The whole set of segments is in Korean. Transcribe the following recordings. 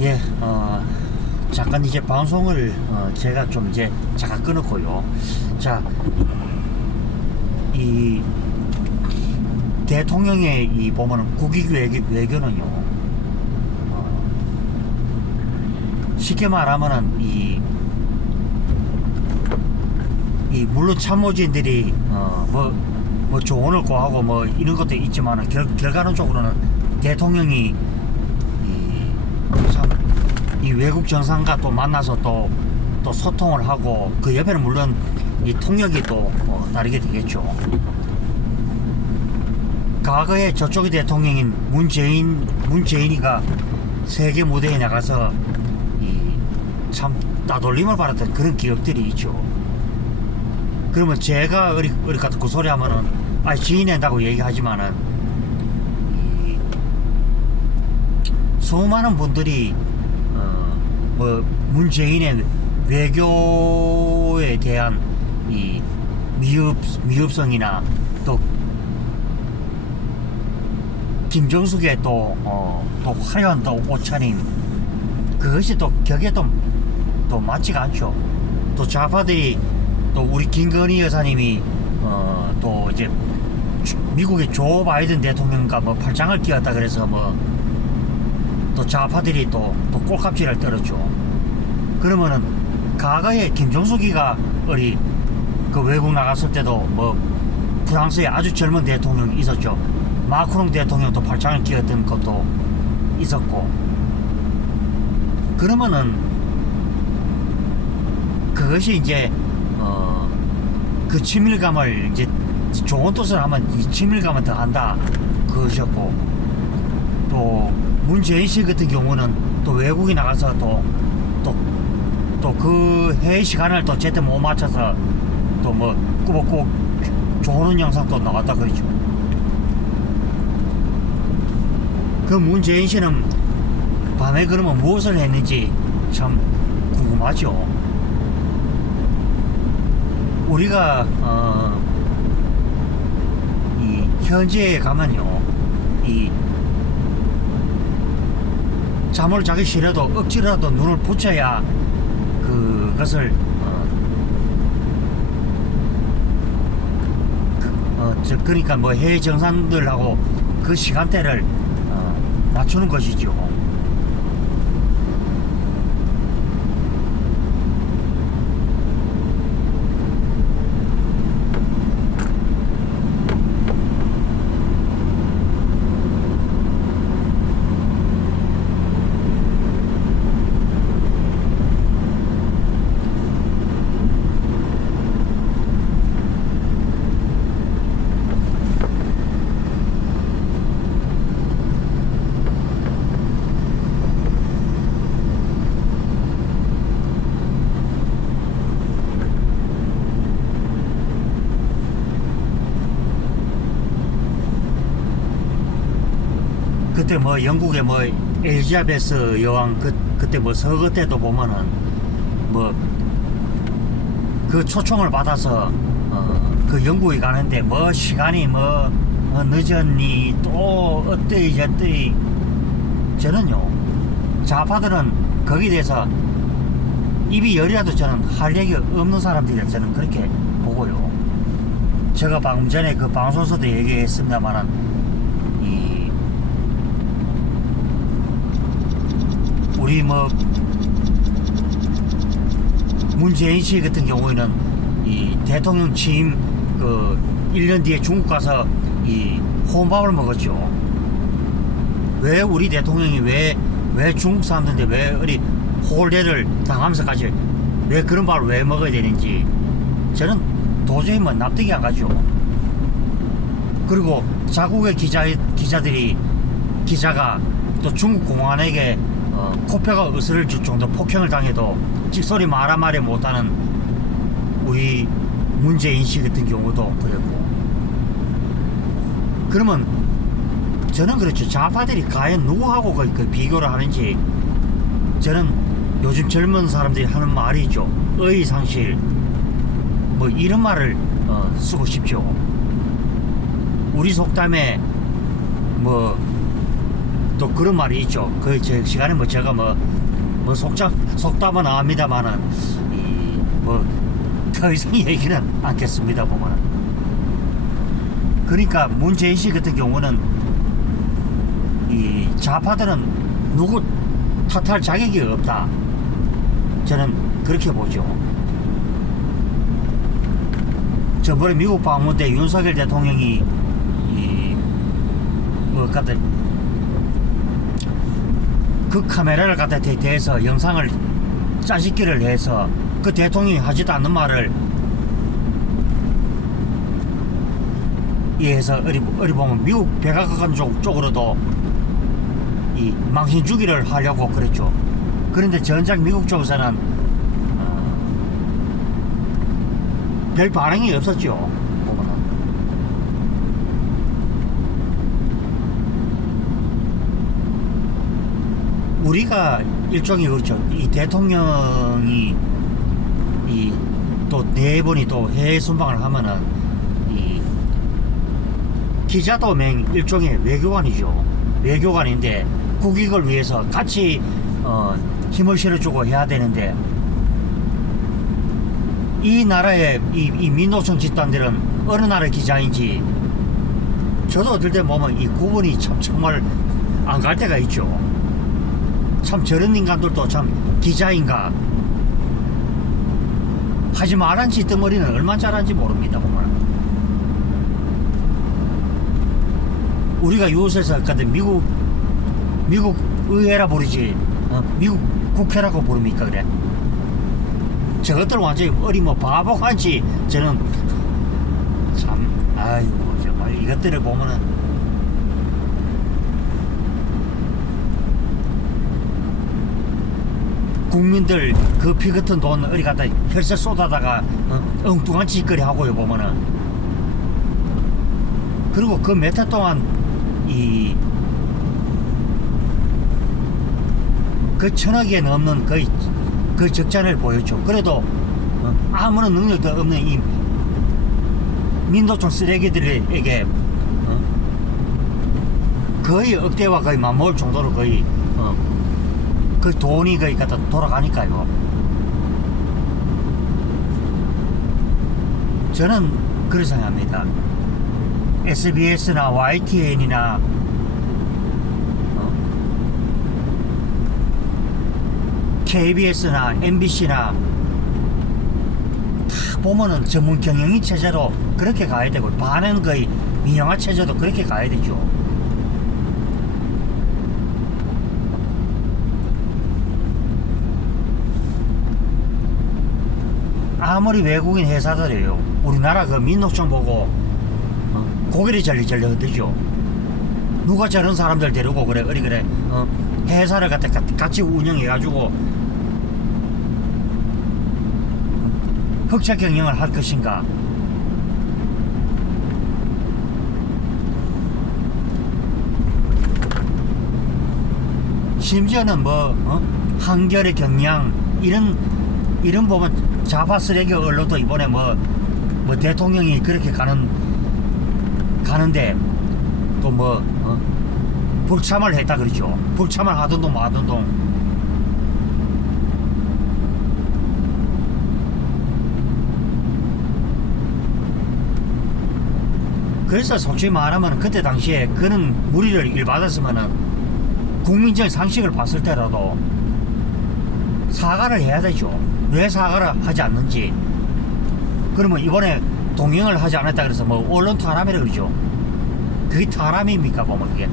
예, 잠깐 이제 방송을 제가 좀 이제 잠깐 끊었고요. 자, 이 대통령의 이 보면은 국익 외교는요, 쉽게 말하면은 이 물론 참모진들이 뭐 조언을 구하고 뭐 이런 것도 있지만은 결과론적으로는 대통령이 이 외국 정상과 또 만나서 또 소통을 하고 그 옆에는 물론 이 통역이 또 다르게 되겠죠. 과거에 저쪽의 대통령인 문재인이가 세계 무대에 나가서 참 따돌림을 받았던 그런 기억들이 있죠. 그러면 제가 어리 가서 그 소리 하면은 지인낸다고 얘기하지만은 수많은 분들이 뭐 문재인의 외교에 대한 이 미흡성이나 또 김정숙의 또 화려한 또 옷차림, 그것이 또 격에 또 맞지가 않죠. 또 좌파들이 또 우리 김건희 여사님이 또 이제 미국의 조 바이든 대통령과 뭐 팔짱을 끼웠다 그래서 뭐 또 좌파들이 또 꼴값질을 떨었죠. 그러면은 과거에 김정숙이가 그 외국 나갔을 때도 뭐 프랑스의 아주 젊은 대통령이 있었죠. 마크롱 대통령도 팔짱을 끼웠던 것도 있었고, 그러면은 그것이 이제 그 친밀감을 이제 좋은 뜻을 하면 이 친밀감을 더한다 그것이었고, 또 문재인 씨 같은 경우는 또 외국에 나가서 또 그 회의 시간을 또 제때 못 맞춰서 또 뭐 꾸벅꾸벅 조는 영상 또 나왔다 그러죠. 그 문재인 씨는 밤에 그러면 무엇을 했는지 참 궁금하죠. 우리가 이 현지에 가면요, 이 잠을 자기 싫어도 억지로라도 눈을 붙여야 그것을 그러니까 뭐 해외 정상들하고 그 시간대를 맞추는 것이죠. 그때 뭐 영국의 뭐 엘리자베스 여왕 그때 뭐 서거 때도 보면은 뭐 그 초청을 받아서 그 영국에 가는데 뭐 시간이 뭐 늦었니 또 어때이 저때이, 저는요 좌파들은 거기에 대해서 입이 열이라도 저는 할 얘기 없는 사람들이라 저는 그렇게 보고요. 제가 방금 전에 그 방송에서도 얘기했습니다만은 우리 뭐 문재인 씨 같은 경우에는 이 대통령 취임 그 1년 뒤에 중국 가서 이 혼밥을 먹었죠. 왜 우리 대통령이 왜 중국 사람들인데 왜 어디 홀대를 당하면서까지 왜 그런 밥을 왜 먹어야 되는지 저는 도저히 뭐 납득이 안 가죠. 그리고 자국의 기자가 또 중국 공안에게 코뼈가 으스러질 정도 폭행을 당해도 찍소리 말아말이 못하는 우리 문재인 씨 같은 경우도 그랬고, 그러면 저는 그렇죠. 좌파들이 과연 누구하고 그 비교를 하는지, 저는 요즘 젊은 사람들이 하는 말이죠. 의상실 뭐 이런 말을 쓰고 싶죠. 우리 속담에 뭐 또 그런 말이 있죠. 그 제 시간에 뭐 제가 뭐 속담은 압니다만은 뭐 더 이상 얘기는 않겠습니다. 보면은 그러니까 문재인 씨 같은 경우는 이 좌파들은 누구 탓할 자격이 없다. 저는 그렇게 보죠. 저번에 미국 방문 때 윤석열 대통령이 그 카메라를 갖다 대해서 영상을 짜집기를 해서 그 대통령이 하지도 않는 말을 이해해서 어리 보면 미국 백악관 쪽으로도 이 망신 주기를 하려고 그랬죠. 그런데 전작 미국 쪽에서는 별 반응이 없었죠. 보면은. 우리가 일종의 그렇죠. 이 대통령이 또 네 번이 또 해외 순방을 하면은 이 기자도맹 일종의 외교관이죠. 외교관인데 국익을 위해서 같이 힘을 실어주고 해야 되는데 이 나라의 이 민노총 집단들은 어느 나라 기자인지 저도 어떨 때 보면 이 구분이 참 정말 안 갈 때가 있죠. 참 저런 인간들도 참 기자인가. 하지만 아란 짓덩어리는 얼마나 잘하는지 모릅니다. 보면 우리가 요새서 미국 의회라 부르지 미국 국회라고 부릅니까? 그래 저것들 완전히 뭐 바보같이 저는 참 아이고 정말 이것들을 보면은 국민들 그 피 같은 돈 어디 갖다 혈세 쏟아다가 엉뚱한 짓거리 하고요 보면은. 그리고 그 몇 해 동안 그 1000억에 넘는 그 적자를 보였죠. 그래도 아무런 능력도 없는 이 민노총 쓰레기들에게 거의 억대와 거의 맞먹을 정도로 거의 그 돈이 거의 갖다 돌아가니까요. 저는 그렇게 생각합니다. SBS나 YTN이나 KBS나 MBC나 다 보면은 전문 경영인 체제로 그렇게 가야 되고 반은 거의 민영화 체제도 그렇게 가야 되죠. 아무리 외국인 회사들이에요. 우리나라 그 민노총 보고 고개를 절리절리 흔들죠. 누가 저런 사람들 데리고 그래 회사를 갖다 같이 운영해가지고 흑자 경영을 할 것인가. 심지어는 한겨레 경향 이런 보면 좌파 쓰레기 언론도 이번에 뭐 대통령이 그렇게 가는데 또 불참을 했다 그러죠. 불참을 하던 동 마던 동. 그래서 솔직히 말하면 그때 당시에 그런 무리를 일받았으면은 국민적인 상식을 봤을 때라도 사과를 해야 되죠. 왜 사과를 하지 않는지. 그러면 이번에 동행을 하지 않았다 그래서 언론 탄압이라 그러죠. 그게 탄압입니까 보면 그게.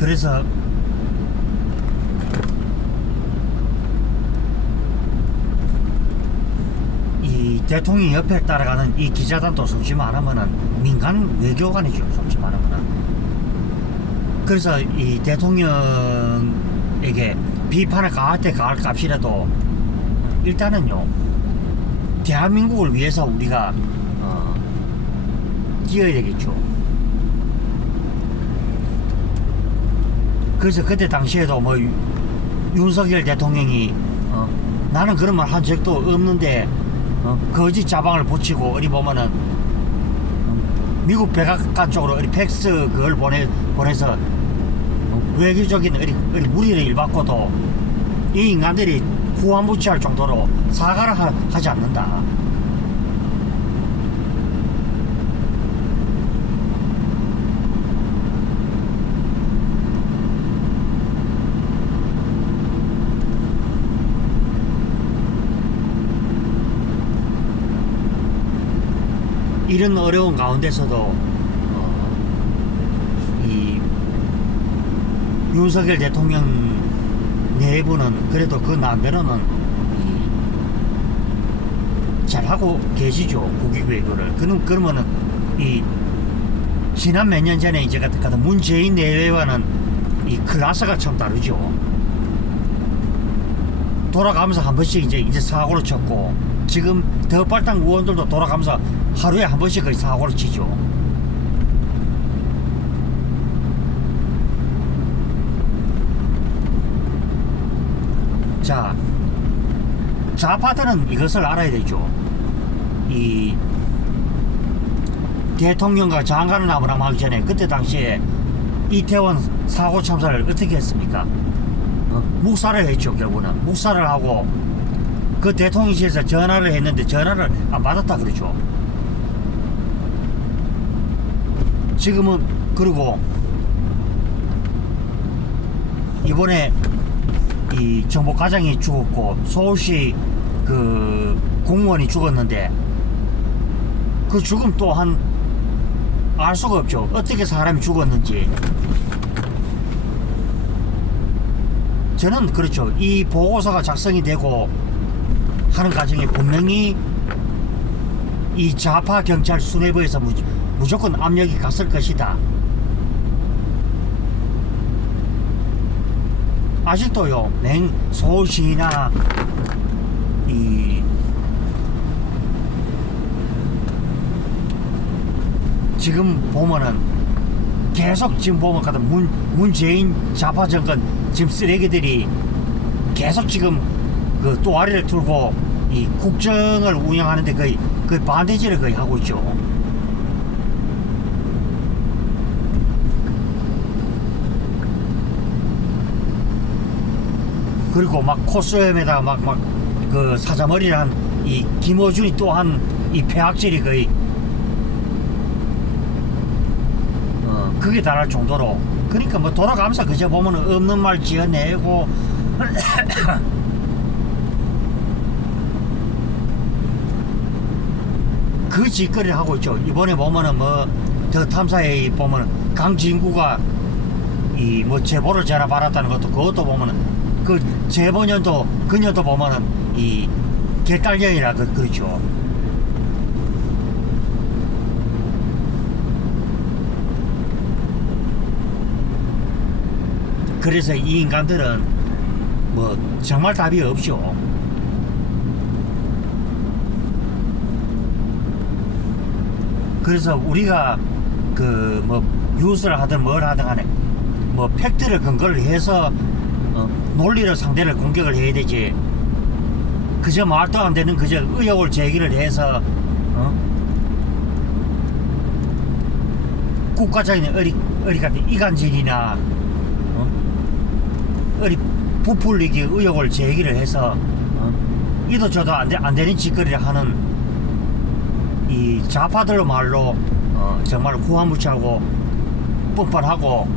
그래서 이 대통령 옆에 따라가는 이 기자단도 솔직히 말하면은 민간 외교관이죠, 솔직히 말하면은. 그래서 이 대통령에게 비판을 가할 때 가할 값이라도 일단은요, 대한민국을 위해서 우리가 뛰어야 되겠죠. 그래서 그때 당시에도 뭐 윤석열 대통령이 나는 그런 말 한 적도 없는데 거짓 자방을 붙이고 어디 보면은 미국 백악관 쪽으로 어디 팩스 그걸 보내서 외교적인 어디 무리를 일받고도 이 인간들이 후한무치할 정도로 사과를 하지 않는다. 이런 어려운 가운데서도 이 윤석열 대통령 내부는 그래도 그 나름대로는 잘하고 계시죠, 국익 외교를. 그러면은 이 지난 몇 년 전에 이제 같은 문재인 내외와는 이 클래스가 참 다르죠. 돌아가면서 한 번씩 이제 사고를 쳤고, 지금 더발당 의원들도 돌아가면서 하루에 한 번씩 거의 사고를 치죠. 자, 좌파들은 이것을 알아야 되죠. 이 대통령과 장관을 나무람하기 전에 그때 당시에 이태원 사고 참사를 어떻게 했습니까? 묵살을 했죠. 결국은 묵살을 하고 그 대통령실에서 전화를 했는데 전화를 안 받았다 그러죠. 지금은 그리고 이번에 이 정보과장이 죽었고 서울시 그 공무원이 죽었는데 그 죽음 또한 알 수가 없죠. 어떻게 사람이 죽었는지. 저는 그렇죠. 이 보고서가 작성이 되고 하는 과정에 분명히 이 좌파 경찰 수뇌부에서 무조건 압력이 갔을 것이다. 아직도요, 서울시나 이 지금 보면은 계속 지금 보면 같은 문재인 좌파 정권 지금 쓰레기들이 계속 지금 그 또아리를 틀고 이 국정을 운영하는데 거의 반대질을 거의 하고 있죠. 그리고 막 콧수염에다가 막 그 사자머리를 한 이 김어준이 또한 이 폐악질이 거의 그게 달할 정도로. 그러니까 뭐 돌아가면서 그저 보면 없는 말 지어내고 그 짓거리를 하고 있죠. 이번에 보면은 뭐 더 탐사에 보면은 강진구가 이 뭐 제보를 전화 받았다는 것도 그것도 보면은 그 제보년도 그년도 보면은 이 개딸년이라 그렇죠. 그래서 이 인간들은 뭐 정말 답이 없죠. 그래서 우리가 그 뭐 뉴스를 하든 뭘 하든 간에 뭐 팩트를 근거를 해서 논리를 상대를 공격을 해야 되지. 그저 말도 안 되는 그저 의혹을 제기를 해서 국가적인 어리 같은 이간질이나 어리 부풀리기 의혹을 제기를 해서 이도 저도 안 되는 짓거리를 하는 이 좌파들 말로 정말 후한무치하고 뻔뻔하고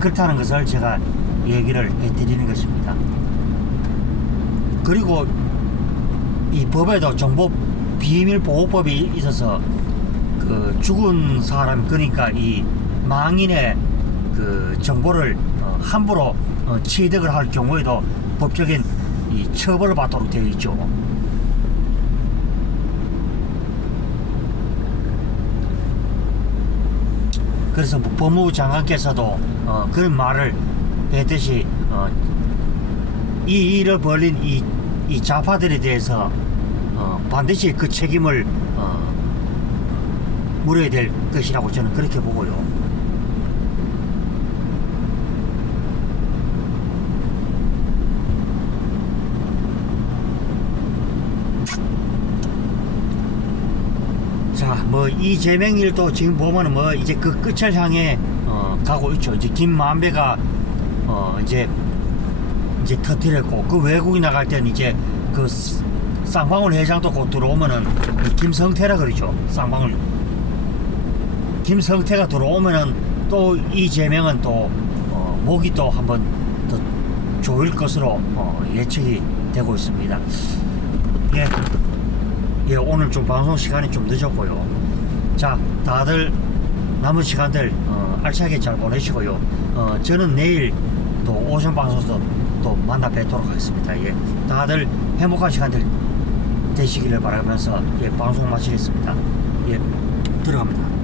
그렇다는 것을 제가 얘기를 해드리는 것입니다. 그리고 이 법에도 정보 비밀 보호법이 있어서 그 죽은 사람, 그러니까 이 망인의 그 정보를 함부로 취득을 할 경우에도 법적인 이 처벌을 받도록 되어 있죠. 그래서 뭐 법무부 장관께서도 그런 말을 했듯이 이 일을 벌인 이 좌파들에 대해서 반드시 그 책임을 물어야 될 것이라고 저는 그렇게 보고요. 자, 뭐 이재명 일도 지금 보면은 뭐 이제 그 끝을 향해 가고 있죠. 이제 김만배가 이제 터뜨렸고, 그 외국인 나갈 때는 이제 그 쌍방울 회장도 곧 들어오면은 김성태라 그러죠. 쌍방울 김성태가 들어오면은 또 이재명은 또 목이 또 한번 더 조일 것으로 예측이 되고 있습니다. 예, 오늘 좀 방송 시간이 좀 늦었고요. 자, 다들 남은 시간들 알차게 잘 보내시고요. 저는 내일 또 오션 방송에서 또 만나 뵙도록 하겠습니다. 예, 다들 행복한 시간들 되시기를 바라면서 예, 방송 마치겠습니다. 예, 들어갑니다.